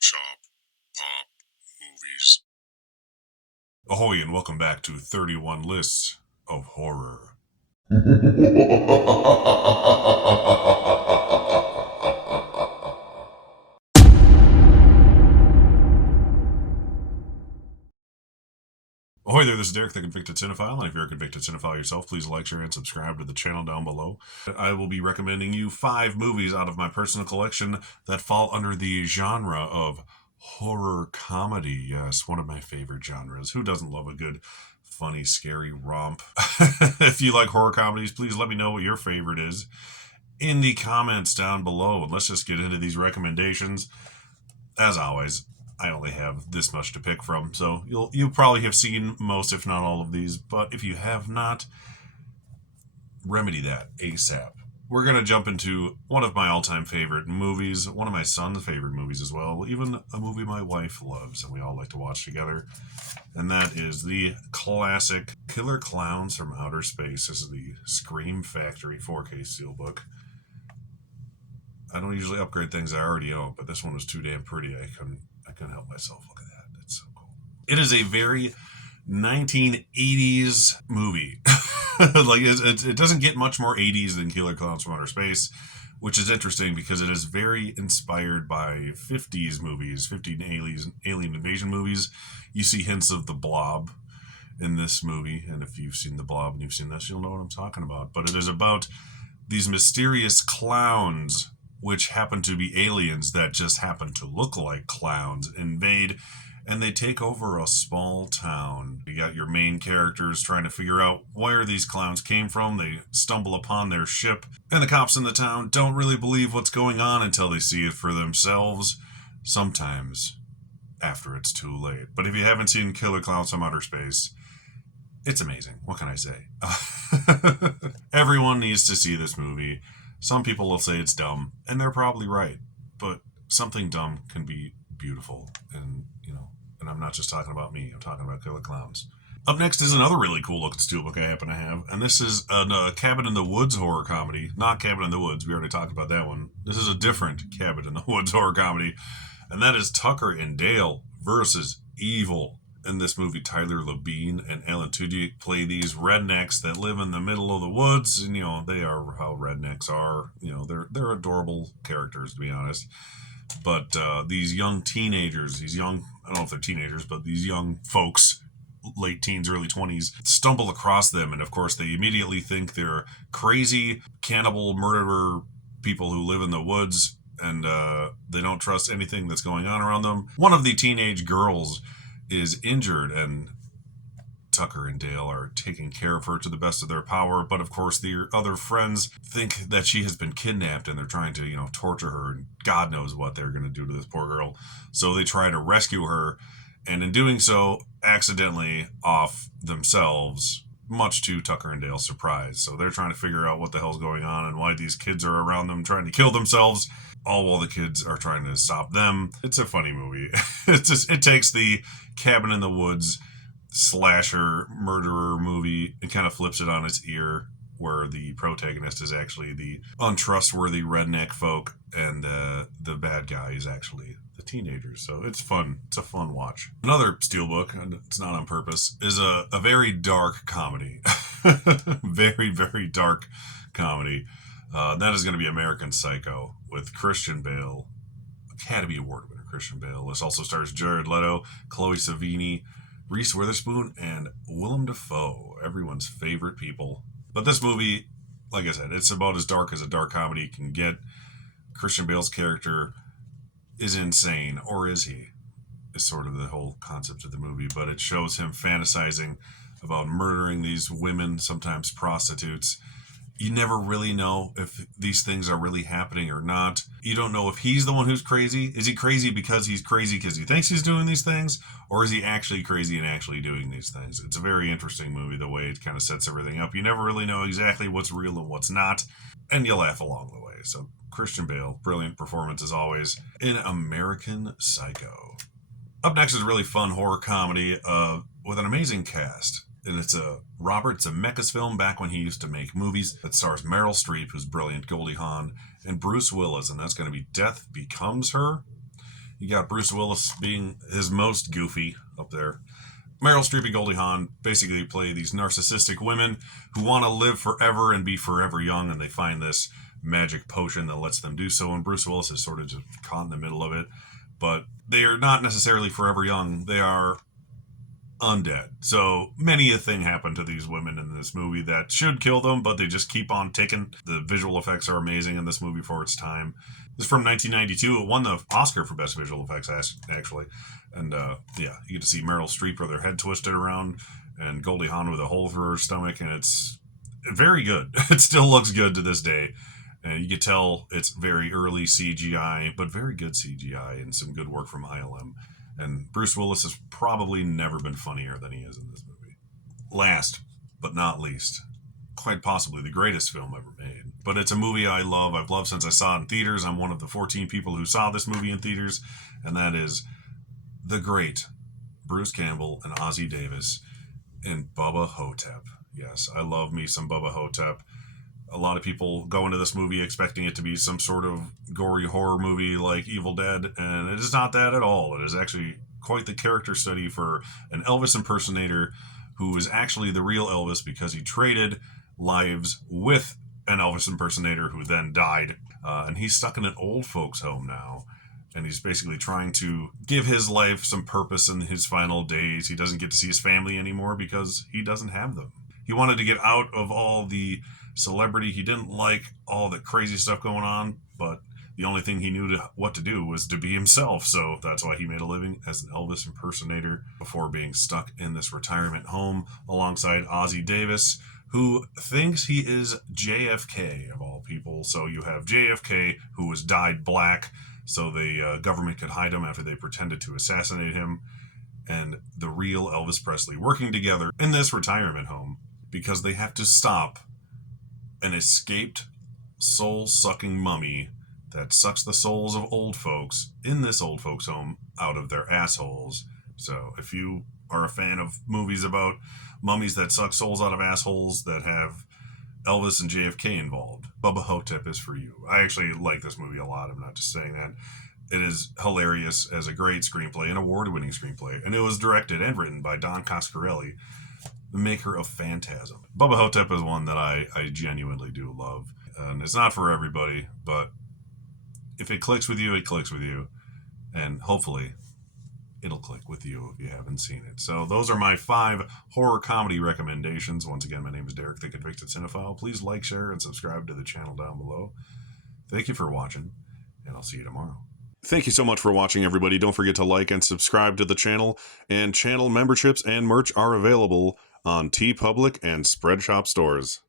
Chop, Pop, Movies. Ahoy, and welcome back to 31 Lists of Horror. Ahoy there, this is Derek, the Convicted Cinephile, and if you're a convicted cinephile yourself, please like, share, and subscribe to the channel down below. I will be recommending you 5 movies out of my personal collection that fall under the genre of horror comedy. Yes, one of my favorite genres. Who doesn't love a good, funny, scary romp? If you like horror comedies, please let me know what your favorite is in the comments down below. And let's just get into these recommendations. As always, I only have this much to pick from, so you'll probably have seen most, if not all of these. But if you have not, remedy that ASAP. We're gonna jump into one of my all-time favorite movies, one of my son's favorite movies as well, even a movie my wife loves and we all like to watch together, and that is the classic Killer Clowns from Outer Space. This is the Scream Factory 4K Steelbook. I don't usually upgrade things I already own, but this one was too damn pretty. I couldn't help myself. Look at that. It's so cool. It is a very 1980s movie. Like it doesn't get much more 80s than Killer Clowns from Outer Space, which is interesting because it is very inspired by 50s movies, 50 alien invasion movies. You see hints of the Blob in this movie, and if you've seen the Blob and you've seen this, you'll know what I'm talking about. But it is about these mysterious clowns, which happen to be aliens that just happen to look like clowns, invade, and they take over a small town. You got your main characters trying to figure out where these clowns came from. They stumble upon their ship, and the cops in the town don't really believe what's going on until they see it for themselves, sometimes after it's too late. But if you haven't seen Killer Clowns from Outer Space, it's amazing. What can I say? Everyone needs to see this movie. Some people will say it's dumb, and they're probably right. But something dumb can be beautiful, and and I'm not just talking about me. I'm talking about Killer Clowns. Up next is another really cool looking steelbook I happen to have, and this is a Cabin in the Woods horror comedy. Not Cabin in the Woods. We already talked about that one. This is a different Cabin in the Woods horror comedy, and that is Tucker and Dale versus Evil. In this movie, Tyler Labine and Alan Tudyk play these rednecks that live in the middle of the woods, and they are how rednecks are. They're adorable characters, to be honest. But these young teenagers, I don't know if they're teenagers, but these young folks, late teens, early 20s, stumble across them, and of course they immediately think they're crazy cannibal murderer people who live in the woods, and they don't trust anything that's going on around them. One of the teenage girls is injured, and Tucker and Dale are taking care of her to the best of their power, but of course the other friends think that she has been kidnapped and they're trying to, torture her, and God knows what they're going to do to this poor girl. So they try to rescue her, and in doing so, accidentally off themselves, much to Tucker and Dale's surprise. So they're trying to figure out what the hell's going on and why these kids are around them trying to kill themselves, all while the kids are trying to stop them. It's a funny movie. It takes the Cabin in the Woods slasher murderer movie and kind of flips it on its ear, where the protagonist is actually the untrustworthy redneck folk, and the bad guy is actually the teenagers. So it's fun. It's a fun watch. Another steelbook, and it's not on purpose, is a very dark comedy. Very, very dark comedy. That is going to be American Psycho with Christian Bale, Academy Award winner Christian Bale. This also stars Jared Leto, Chloe Sevigny, Reese Witherspoon, and Willem Dafoe, everyone's favorite people. But this movie, like I said, it's about as dark as a dark comedy can get. Christian Bale's character is insane, or is he? Is sort of the whole concept of the movie, but it shows him fantasizing about murdering these women, sometimes prostitutes. You never really know if these things are really happening or not. You don't know if he's the one who's crazy. Is he crazy because he thinks he's doing these things? Or is he actually crazy and actually doing these things? It's a very interesting movie, the way it kind of sets everything up. You never really know exactly what's real and what's not. And you laugh along the way. So Christian Bale, brilliant performance as always in American Psycho. Up next is a really fun horror comedy with an amazing cast. And it's a Zemeckis film back when he used to make movies, that stars Meryl Streep, who's brilliant, Goldie Hawn, and Bruce Willis, and that's going to be Death Becomes Her. You got Bruce Willis being his most goofy up there. Meryl Streep and Goldie Hawn basically play these narcissistic women who want to live forever and be forever young, and they find this magic potion that lets them do so. And Bruce Willis is sort of just caught in the middle of it. But they are not necessarily forever young. They are undead. So many a thing happened to these women in this movie that should kill them, but they just keep on ticking. The visual effects are amazing in this movie for its time. This is from 1992. It won the Oscar for Best Visual Effects, actually. And yeah, you get to see Meryl Streep with her head twisted around and Goldie Hawn with a hole through her stomach, and it's very good. It still looks good to this day. And you can tell it's very early CGI, but very good CGI and some good work from ILM. And Bruce Willis has probably never been funnier than he is in this movie. Last but not least, quite possibly the greatest film ever made. But it's a movie I love. I've loved since I saw it in theaters. I'm one of the 14 people who saw this movie in theaters, and that is the great Bruce Campbell and Ossie Davis in Bubba Ho-Tep. Yes, I love me some Bubba Ho-Tep. A lot of people go into this movie expecting it to be some sort of gory horror movie like Evil Dead, and it is not that at all. It is actually quite the character study for an Elvis impersonator who is actually the real Elvis because he traded lives with an Elvis impersonator who then died. And he's stuck in an old folks home now. And he's basically trying to give his life some purpose in his final days. He doesn't get to see his family anymore because he doesn't have them. He wanted to get out of all the celebrity. He didn't like all the crazy stuff going on, but the only thing he knew what to do was to be himself. So that's why he made a living as an Elvis impersonator before being stuck in this retirement home alongside Ossie Davis, who thinks he is JFK of all people. So you have JFK, who was dyed black so the government could hide him after they pretended to assassinate him, and the real Elvis Presley working together in this retirement home because they have to stop an escaped soul-sucking mummy that sucks the souls of old folks in this old folks home out of their assholes. So if you are a fan of movies about mummies that suck souls out of assholes that have Elvis and JFK involved, Bubba Ho-Tep is for you. I actually like this movie a lot. I'm not just saying that. It is hilarious as a great screenplay, an award-winning screenplay. And it was directed and written by Don Coscarelli, the maker of Phantasm. Bubba Ho-Tep is one that I genuinely do love. And it's not for everybody, but if it clicks with you, it clicks with you. And hopefully it'll click with you if you haven't seen it. So those are my 5 horror comedy recommendations. Once again, my name is Derek, the Convicted Cinephile. Please like, share, and subscribe to the channel down below. Thank you for watching, and I'll see you tomorrow. Thank you so much for watching, everybody. Don't forget to like and subscribe to the channel, and channel memberships and merch are available on TeePublic and Spreadshop stores.